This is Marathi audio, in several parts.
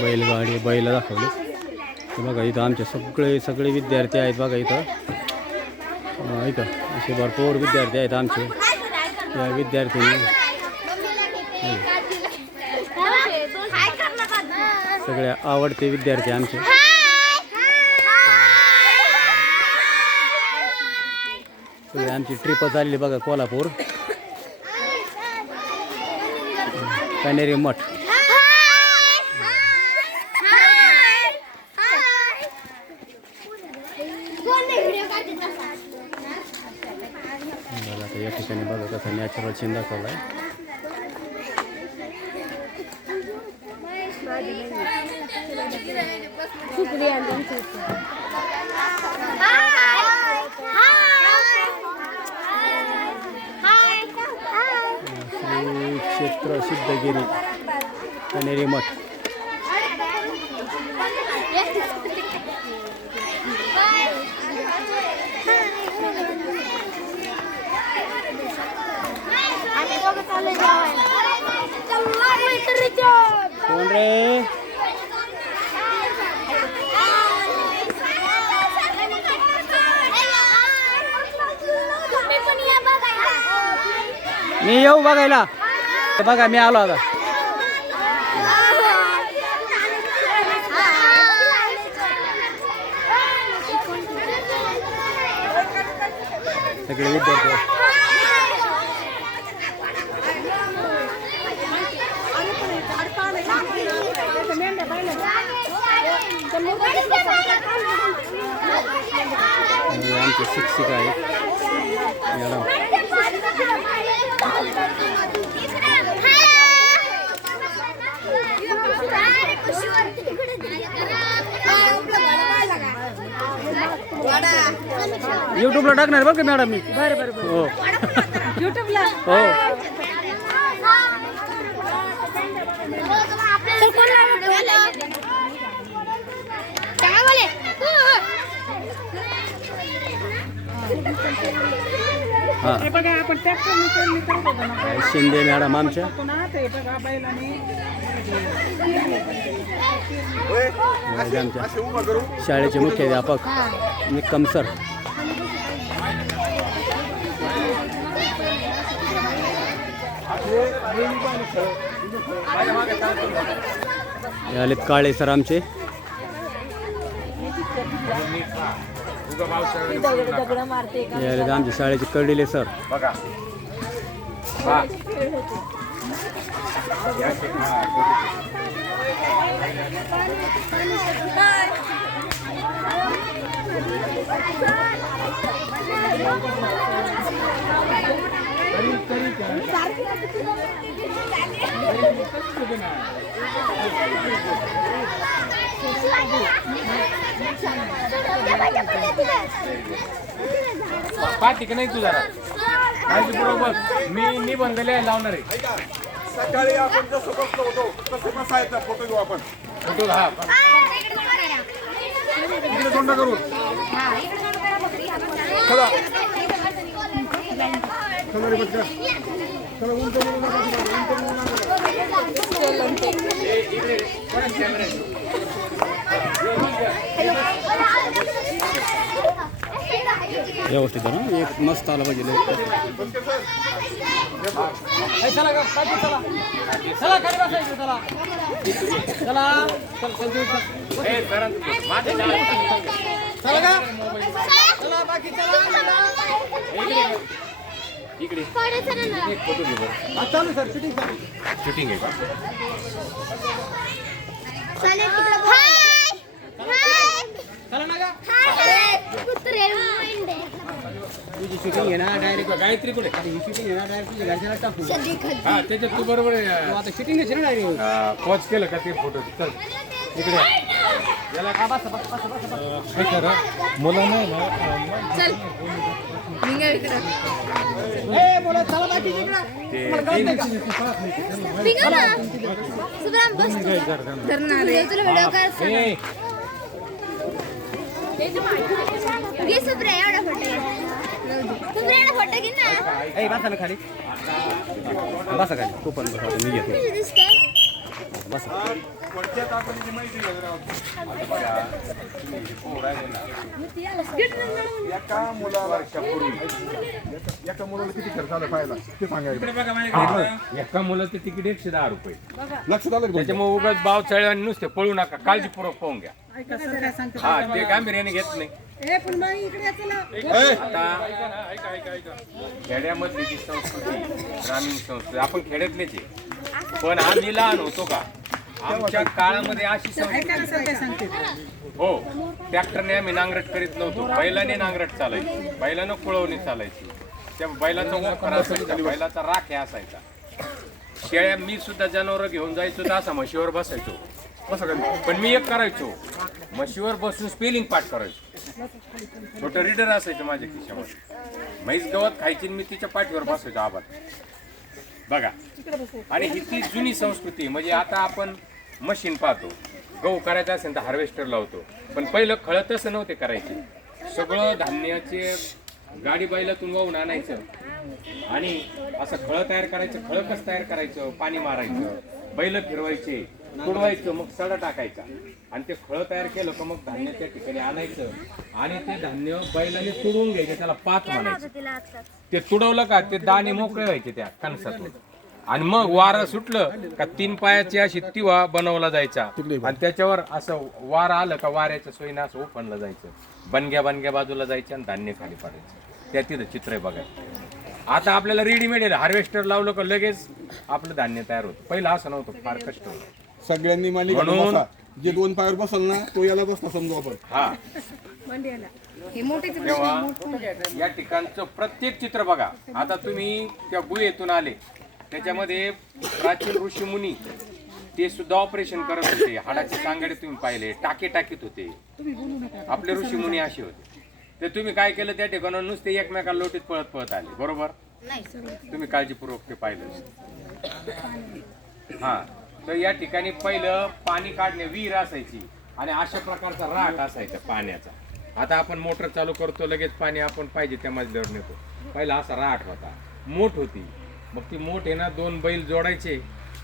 बैलगाडी बैल दाखवली तर बघा इथं आमचे सगळे विद्यार्थी आहेत बघा इथं ऐका असे भरपूर विद्यार्थी आहेत आमचे या विद्यार्थ्यांनी सगळे आवडते विद्यार्थी आमचे सगळे आमची ट्रिप चालली बघा कोल्हापूर कनेरी मठ बघा या ठिकाणी बघा कसा नॅचरल सीन दाखवला आहे श्री क्षेत्र सिद्धगिरी कनेरी मठ कोण रे मी येऊ बघायला बघा मी आलो आता सगळे विद्यार्थी आमचे शिक्षिका आहेत मॅडम यूट्यूबला टाकणार बरं का मॅडम मी बरं हो यूट्यूबला हो शिंदे मॅडम आमच्या शाळेचे मुख्याध्यापक निकम सर आलेत काळे सर आमचे आमच्या शाळेचे कर्डिले सर पाठी का नाही तू जरा बरोबर मी निबंध लिहायला लावणार आहे सकाळी आपण जसं बसलो होतो तसं बसायचा फोटो घेऊ आपण फोटो हा इकडे तोंड करू चला चला रे बच्चा चला उंच व्यवस्थित ना एक मस्त आला पाहिजे चला चला खाली बसायचं चला चला चला का चला बाकी चला इकडे एक फोटो घे बरं चालू सर शूटिंग आहे का चला ना का तुझी शूटिंग आहे ना डायरेक्ट गायत्री कुठे शूटिंग आहे ना डायरेक्ट तुझ्या घरच्याला टाकू हा त्याच्यात तू बरोबर आता शूटिंग आहे ना डायरेक्ट पॉज केलं का ते फोटो चल इकडे याला का बस काय करा मुलं नाही ना चल निघा इकडे ए बोला चला बाकी इकडे निघा ना सुब्राम बस धरणार रे तुला व्हिडिओ कर घे सुब्रा एवढा फोटो बसा ना खाली बसा खाली तो पण बघा मी घेतो बसा कोणत्या ताकदीची माहिती आहे जरा? एका मुलाला एका मुलाला किती खर्च आला पाहिला ते सांगायचं. एका मुलाचं तिकीट 110 रुपये. लक्षात आलं का तुमच्या? त्याच्यामुळे उगाच भाव चढ आणि नुसते पळू नका, काळजीपूर्वक पाहून घ्या. हा ते गांभीर्याने घेत नाही. आता खेड्यामधली जी संस्कृती, ग्रामीण संस्कृती, आपण खेड्यातलेच आहे, पण आम्ही लहान होतो का आमच्या काळामध्ये अशी संस्कृती हो ट्रॅक्टरने आम्ही नांगरट करीत नव्हतो, बैलाने नांगरट चालायची, बैलानं कुळवणी चालायची, त्या बैलाचा वखर असायचा, बैलाचा राख असायचा. शेळ्या मी सुद्धा जनावर घेऊन जायचो तर असा म्हशीवर बसायचो. पण मी एक करायचो, म्हशीवर बसून स्पेलिंग पाठ करायचो. छोटं रीडर असायचं माझ्या खिशामध्ये, म्हैस गवत खायची मी तिच्या पाठीवर बसायचो आबाद बघा. आणि ही ती जुनी संस्कृती. म्हणजे आता आपण मशीन पाहतो, गहू करायचं असेल तर हार्वेस्टर लावतो, पण पहिलं खळं तसं नव्हते करायचे. सगळं धान्याचे गाडी बैलातून वाहून आणायचं आणि असं खळं तयार करायचं. खळं कसं तयार करायचं, पाणी मारायचं, बैल फिरवायचे, तुडवायचं, मग सडा टाकायचा आणि ते खळं तयार केलं का मग धान्य त्या ठिकाणी आणायचं आणि ते धान्य बैलाने तुडवून घ्यायचे, त्याला पात म्हणायचं. ते तुडवलं का ते दाणे मोकळे व्हायचे त्या कणसातले आणि मग वारं सुटलं का 3 पायाची अशी तिवा बनवला जायचा आणि त्याच्यावर असं वारं आलं का वाऱ्याच्या सोयीनं असं ओपनलं जायचं. बनग्या बाजूला जायचं आणि धान्य खाली पडायचं. त्या तिथं चित्र आहे बघायचं. आता आपल्याला रेडीमेड आहे, हार्वेस्टर लावलं का लगेच आपलं धान्य तयार होतं. पहिलं असं नव्हतं, फार कष्ट होतं. सगळ्यांनी मांडी घालून बसा. जे 2 पायावर बसल ना तो याला बसला समजू आपण. हा तेव्हा या ठिकाणचं प्रत्येक चित्र बघा. आता तुम्ही त्या गुहेतून आले, त्याच्यामध्ये प्राचीन ऋषीमुनी ते सुद्धा ऑपरेशन करत होते. हाडाचे सांगाडे तुम्ही पाहिले, टाके टाकीत होते. आपले ऋषीमुनी असे होते. तर तुम्ही काय केलं, त्या ठिकाणी नुसते एकमेकाला लोटीत पळत आले, बरोबर? तुम्ही काळजीपूर्वक ते पाहिलं. हा तर या ठिकाणी पहिलं पाणी काढणे विहीर असायची आणि अशा प्रकारचा राट असायचा पाण्याचा. आता आपण मोटर चालू करतो, लगेच पाणी आपण पाहिजे त्या मजल्यावर नेतो. पहिला असा राट होता, मोठ होती. मग ती मोठ आहे ना 2 बैल जोडायचे,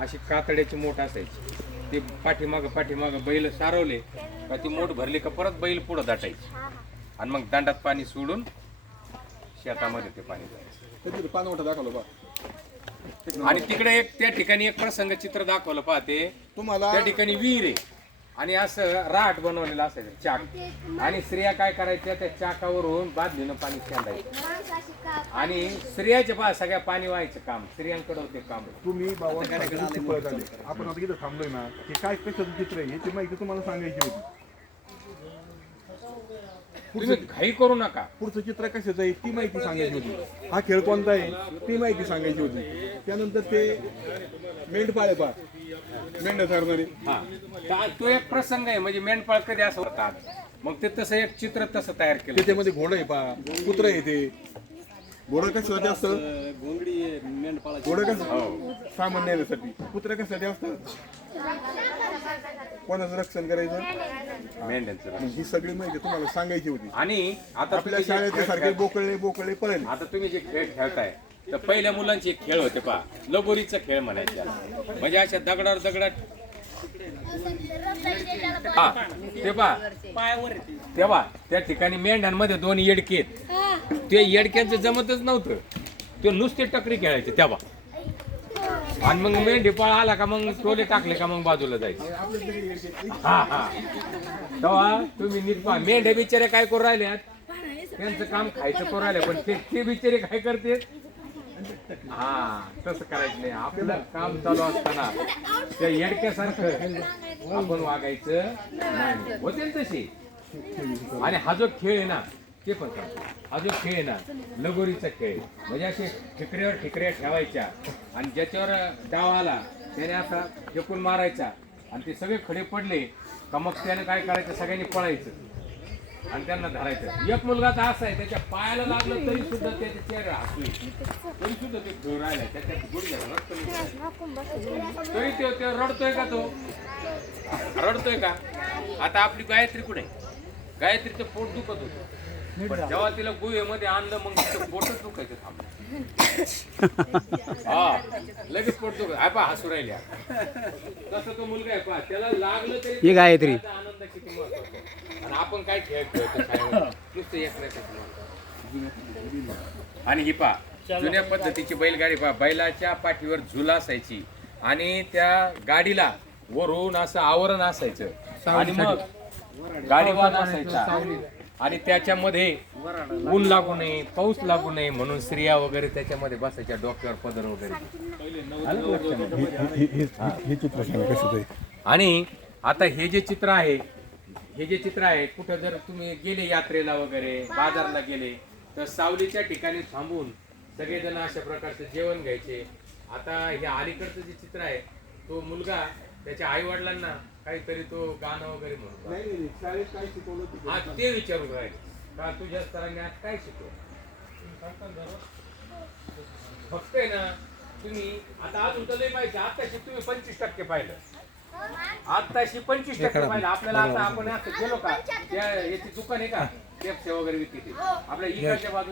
अशी कातड्याची मोठ असायची. ते पाठीमागं बैल सारवले का ती मोठ भरली का परत बैल पुढं दाटायची आणि मग दांडात पाणी सोडून शेतामध्ये ते पाणी जायचं. पाणी मोठं दाखवलं बा. आणि तिकडे एक त्या ठिकाणी एक प्रसंग चित्र दाखवलं पाहते तुम्हाला. त्या ठिकाणी विहीर आहे आणि असं राट बनवलेलं असायचं चाक, आणि स्त्रिया काय करायच्या, त्या चाकावरून बादलीनं पाणी शेंदायचं आणि स्त्रियाच्या सगळ्या पाणी व्हायचं काम स्त्रियांकडे होते काम. तुम्ही बाबा आपण आता इथं थांबलोय ना, हे काय कशाचं चित्र आहे याची माहिती तुम्हाला सांगायची होती. तुम्ही घाई करू नका. पुढचं चित्र कशाचं आहे ती माहिती सांगायची होती. हा खेळ कोणता आहे ती माहिती सांगायची होती. त्यानंतर ते मेंढपाळ पा मेंढ धरणारे, हा तो एक प्रसंग आहे. म्हणजे मेंढपाळ कधी असं होतात, मग ते तसं एक चित्र तसं तयार केलं. त्याच्यामध्ये घोडं आहे पा, कुत्र आहे. ते घोडं कशासाठी असतं, घोडं कसं सामान्य येण्यासाठी, कुत्र कशासाठी असतं, कोणाचं रक्षण करायचं, मेंढ्यांचं. ही सगळी माहिती तुम्हाला सांगायची होती. आणि आता आपल्या शाळेत सारखे बोकळे पळेल. आता तुम्ही जे खेळ खेळताय तर पहिल्या मुलांचे एक खेळ होते पहा, लगोरीचा खेळ म्हणायचे. म्हणजे अशा दगडावर दगडात हा ते पहा तेव्हा त्या ठिकाणी मेंढ्यांमध्ये 2 येडके आहेत. ते येडक्यांचं जमतच नव्हतं, ते नुसते टकरी खेळायचे तेव्हा. आणि मग मेंढीपाळ आला का मग टोले टाकले का मग बाजूला जायचे. हा तेव्हा तुम्ही नीट पहा, मेंढ्या बिचारे काय करू राहिले, त्यांचं काम खायचं करू राहिले, पण ते बिचारे काय करते, हा तसं करायचं नाही. आपलं काम चालू असताना त्या येडक्यासारखं आपण वागायचं नाही. होते तसे. आणि हा जो खेळ आहे ना, ते पण हा जो खेळ आहे ना लगोरीचा खेळ, म्हणजे असे ठिकऱ्या ठेवायच्या आणि ज्याच्यावर डाव आला त्याने असा फेकून मारायचा आणि ते सगळे खडे पडले का मग त्याने काय करायचं, सगळ्यांनी पळायचं आणि त्यांना धरायचं. एक मुलगा तर असा आहे, त्याच्या पायाला लागलं तरी सुद्धा त्याच्या चेहरा हसले, तरी सुद्धा ते खेळ राहिला, त्याच्यात गुडघ्याला रक्त तरी ते रडतोय का, तो रडतोय का. आता आपली गायत्री कुठे, गायत्रीचं पोट दुखत होतं, पण जेव्हा तिला गुहेमध्ये आणलं मग तिचं पोटच दुखायचं थांबलं. हा लगेच पोट दुखायचं. पहा हसू राहिल्या तसं तो मुलगा आहे पहा त्याला लागलं तरी ही गायत्री. त्याचा आनंद किती महत्वाचा. आणि आपण काय खेळ खेळतो काय नुसतं एकमेकांचं. आणि ही पहा जुन्या पद्धतीची बैलगाडी पहा बैलाच्या पाठीवर झुला असायची आणि त्या गाडीला वरून असं आवरण असायचं आणि मग गाडीवान असायचा आणि त्याच्यामध्ये ऊन लागू नये पाऊस लागू नये म्हणून स्त्रिया वगैरे त्याच्यामध्ये बसायच्या डोक्यावर पदर वगैरे. आणि आता हे जे चित्र आहे कुठं जर तुम्ही गेले यात्रेला वगैरे बाजारला गेले तर सावलीच्या ठिकाणी थांबून सगळेजण अशा प्रकारचं जेवण घ्यायचे. आता हे अलीकडचं जे चित्र आहे तो मुलगा त्याच्या आई वडिलांना काहीतरी तो गाणं वगैरे म्हणतो. नाही शाळेत काय शिकवलं तुझं? हा ते विचारून राहिले का तुझ्या स्तरांनी आज काय शिकवलं. फक्त आहे ना तुम्ही आता अजून तर लय पाहिजे आताशी तुम्ही 25% पाहिलं. आताशी 25% पाहिलं. आपल्याला आता आपण असं गेलो का त्या याची दुकान आहे का पेप्सी वगैरे विकते आपल्या इकडच्या बाजूला